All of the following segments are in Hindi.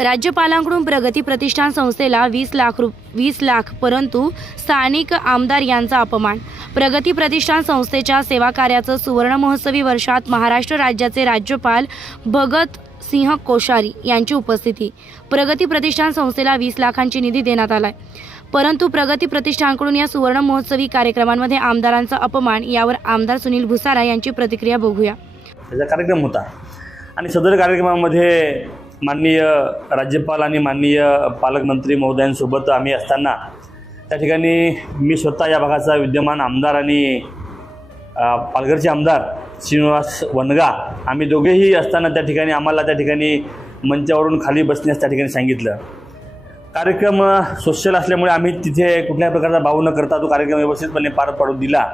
राज्यपालांकडून प्रगती प्रतिष्ठान संस्थेला 20 लाख परंतु स्थानिक आमदार यांचा अपमान। प्रगती प्रतिष्ठान संस्थेच्या सेवा कार्याचं सुवर्ण महोत्सवी वर्षात महाराष्ट्र राज्याचे राज्यपाल भगत सिंह कोश्यारी यांची उपस्थिती। प्रगती प्रतिष्ठान संस्थेला 20 लाखांची निधी देण्यात आलाय, परंतु प्रगती प्रतिष्ठानकडून या सुवर्ण महोत्सवी कार्यक्रमांमध्ये आमदारांचा अपमान। यावर आमदार सुनील भुसारा यांची प्रतिक्रिया बघूया। त्याचा कार्यक्रम होता आणि सदर कार्यक्रमामध्ये माननीय राज्यपाल आणि माननीय पालकमंत्री महोदयांसोबत आम्ही असताना त्या ठिकाणी मी स्वतः या भागाचा विद्यमान आमदार आणि पालघरचे आमदार श्रीनिवास वनगा आम्ही दोघेही असताना त्या ठिकाणी आम्हाला त्या ठिकाणी मंचावरून खाली बसण्यास त्या ठिकाणी सांगितलं। कार्यक्रम सोशल असल्यामुळे आम्ही तिथे कुठल्याही प्रकारचा भाव न करता तो कार्यक्रम व्यवस्थितपणे पार पाडू दिला,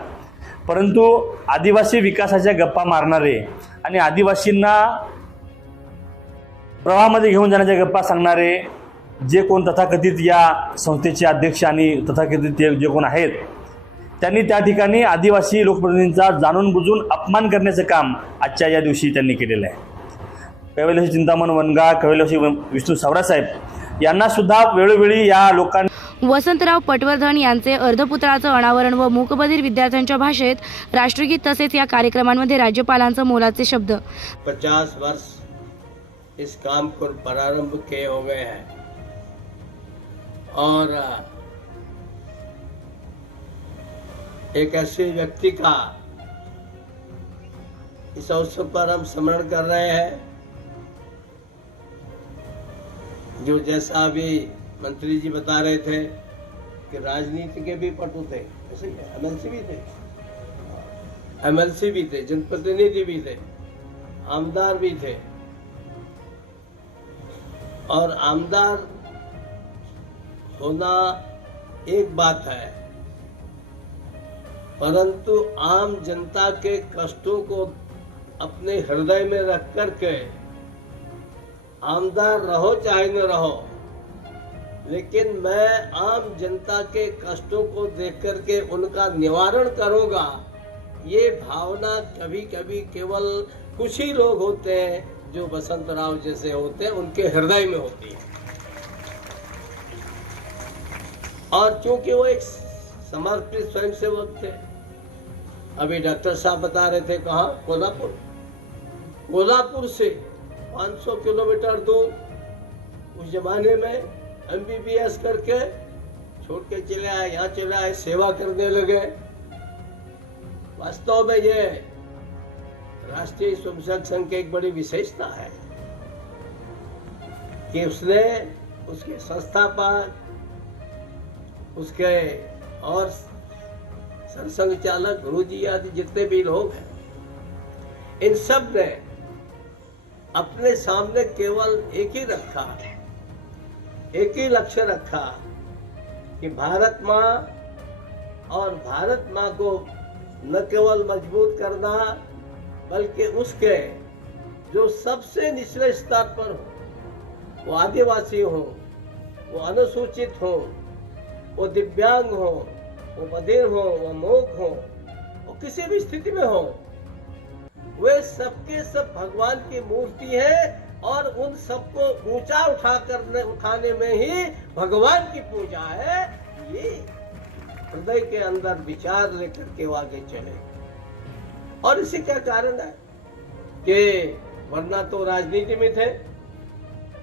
परंतु आदिवासी विकासाच्या गप्पा मारणारे आणि आदिवासींना प्रवाहामध्ये घेऊन जाण्याच्या गप्पा सांगणारे जे कोण तथाकथित या संस्थेचे अध्यक्ष आणि तथाकथित जे कोण आहेत त्यांनी त्या ठिकाणी आदिवासी लोकप्रतिनिधींचा जाणून बुजून अपमान करण्याचं काम आजच्या या दिवशी त्यांनी केलेलं आहे। कैलासी चिंतामण वनगा, कैलासी विष्णू सावरासाहेब यांना सुद्धा वेळोवेळी या लोकांनी वसंतराव पटवर्धन यांचे अर्धपुत्राचं अनावरण व मूकबधिर विद्यार्थ्यांच्या भाषेत राष्ट्रगीत तसेच या कार्यक्रमांमध्ये राज्यपालांचे मोलाचे शब्द। 50 वर्ष इस काम को प्रारंभ किए हो गए हैं और एक ऐसे व्यक्ति का इस अवसर पर हम स्मरण कर रहे हैं जो जैसा अभी मंत्री जी बता रहे थे कि राजनीति के भी पटु थे, ऐसे एमएलसी भी थे, जनप्रतिनिधि भी थे, आमदार भी थे। और आमदार होना एक बात है, परंतु आम जनता के कष्टों को अपने हृदय में रख करके आमदार रहो चाहे न रहो, लेकिन मैं आम जनता के कष्टों को देख करके उनका निवारण करूंगा, ये भावना कभी कभी केवल कुछ ही लोग होते हैं जो वसंतराव जैसे होते हैं उनके हृदय में होती है। और क्योंकि वो एक समर्पित स्वयंसेवक थे, अभी डॉक्टर साहब बता रहे थे कहाँ, कोल्हापुर से 500 किलोमीटर दूर उस जमाने में एमबीबीएस करके छोड़ के चले आए, यहाँ चले आए, सेवा करने लगे। वास्तव में ये राष्ट्रीय स्वयंसेवक संघ की एक बड़ी विशेषता है कि उसने उसके संस्थापक, उसके और सरसंघ चालक, गुरुजी आदि जितने भी लोग हैं, इन सब ने अपने सामने केवल एक ही रखा, एक ही लक्ष्य रखा कि भारत माँ और भारत माँ को न केवल मजबूत करना बल्कि उसके जो सबसे निचले स्तर पर हो, वो आदिवासी हो, वो अनुसूचित हो, वो दिव्यांग हो, वो बधिर हो, वो मूक हो, वो किसी भी स्थिति में हो, वे सबके सब भगवान की मूर्ति है और उन सबको ऊंचा उठाने में ही भगवान की पूजा है। ये हृदय के अंदर विचार लेकर के आगे चले। और इसी क्या कारण है कि वरना तो राजनीति में थे,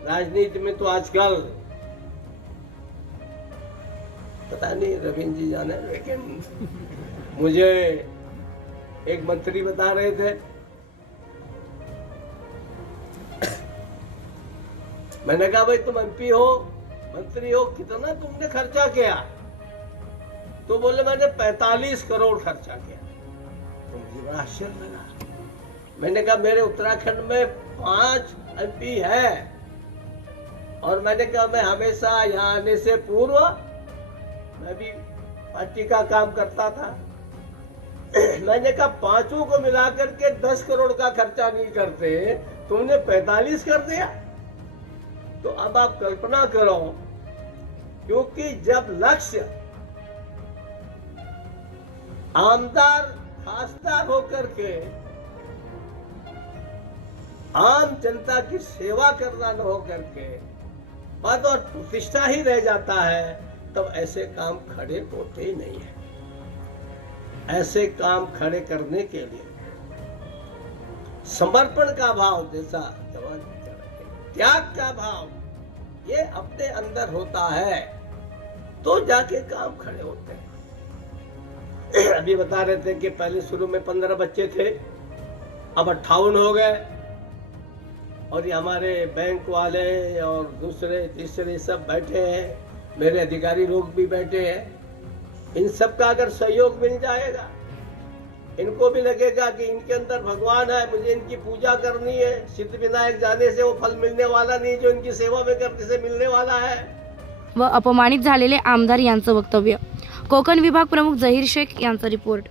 राजनीति में तो आजकल पता नहीं रविंद्र जी जाने, लेकिन मुझे एक मंत्री बता रहे थे, मैंने कहा भाई तुम एमपी हो, मंत्री हो, कितना तुमने खर्चा किया? तो बोले मैंने 45 करोड़ खर्चा किया। तो मुझे बड़ा आश्चर्य लगा। मैंने कहा मेरे उत्तराखंड में 5 एमपी है और मैंने कहा मैं हमेशा यहाँ आने से पूर्व मैं भी पार्टी का काम करता था। मैंने कहा पांचों को मिलाकर के 10 करोड़ का खर्चा नहीं करते, तुमने 45 कर दिया। तो अब आप कल्पना करो, क्योंकि जब लक्ष्य आमदार खासदार होकर के आम जनता की सेवा करना न हो करके पद और प्रतिष्ठा ही रह जाता है, तब ऐसे काम खड़े होते ही नहीं है। ऐसे काम खड़े करने के लिए समर्पण का भाव, जैसा जवान कह रहे थे, त्याग का भाव, ये अपने अंदर होता है तो जाके काम खड़े होते हैं। अभी बता रहे थे कि पहले शुरू में 15 बच्चे थे, अब 58 हो गए, और ये हमारे बैंक वाले और दूसरे तीसरे सब बैठे हैं, मेरे अधिकारी लोग भी बैठे हैं। इन सब का अगर सहयोग मिल जाएगा, इनको भी लगेगा कि इनके अंदर भगवान है, मुझे इनकी पूजा करनी है, सिद्ध विनायक जाने से वो फल मिलने वाला नहीं जो इनकी सेवा में करने से मिलने वाला है। व अपमानित झालेले आमदार यांचं वक्तव्य। कोकण विभाग प्रमुख झहीर शेख यांचा रिपोर्ट।